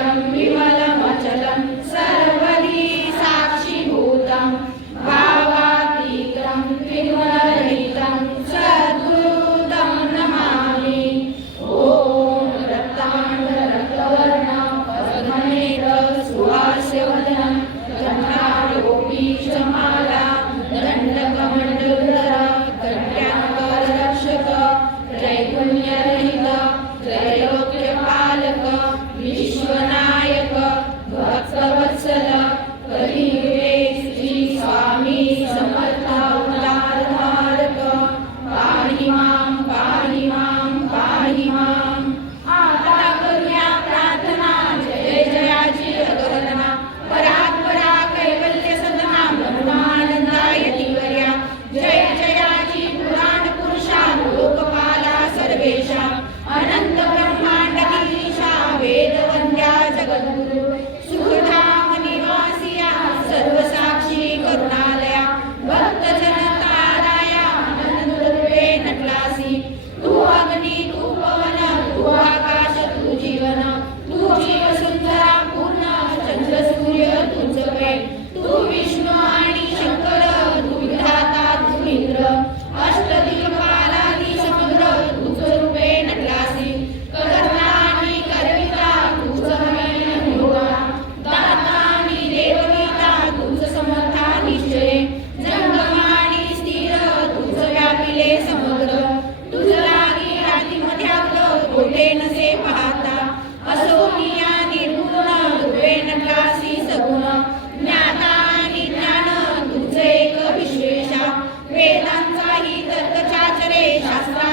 नित्यं विमलमचलं सर्वदि साक्षिभूतं भावातीतं त्रिगुणरहितं सद्गुरुं नमामि। ॐ रक्ताण्डरक्तवर्णं पद्मनेत्रं सुहास्यवदनं कण्ठारोपीशमाला दण्डकमण्डलधर कट्याङ्करक्षक त्रैगुण्यरहित त्रैलोक्यपालक विश्वनायक भक्तवत्सल कलियुगे श्री स्वामी समर्थ अवतारधारक पाहि मां पाहि मां पाहि मां। आता करूया प्रार्थना जय जयाची अगहरणा परात्परा कैवल्य सदना ब्रह्मानंदायतीवर्या जय जयाची पुराण पुरुषा लोकपाला सर्वेशा अनंत ब्रह्मांडधीशा वेदवंद्या जगद्गुरु सुखधाम निवासिया सर्वसाक्षी करुणालया भक्तजनताराया आनंदरूपे नटलासी। तू अग्नी तू पवन तू आकाश तू जीवन तू जीव सुंदरा पूर्ण चंद्र सूर्य तुझ वे तू विष्णू आणि शंकर तू विधाता तू इंद्र अष्टदिक्पालादी समुद्र तुझ रूपे नटलासी। करता आणि करविता तुझ नयन योगा दाता आणि देवगीता तुझ समर्था निश्चय जंगम आणि स्थिर तुझ व्यापिले समुद्र तुझ लागी रातीमध्यातलं कोठे नसे पाहता असोनिया निर्गुण रूपे नटलासी सगुण ज्ञाता आणि ज्ञान तुझ एक विश्वेशा वेदांचाही तर्कचाचरे शास्त्रा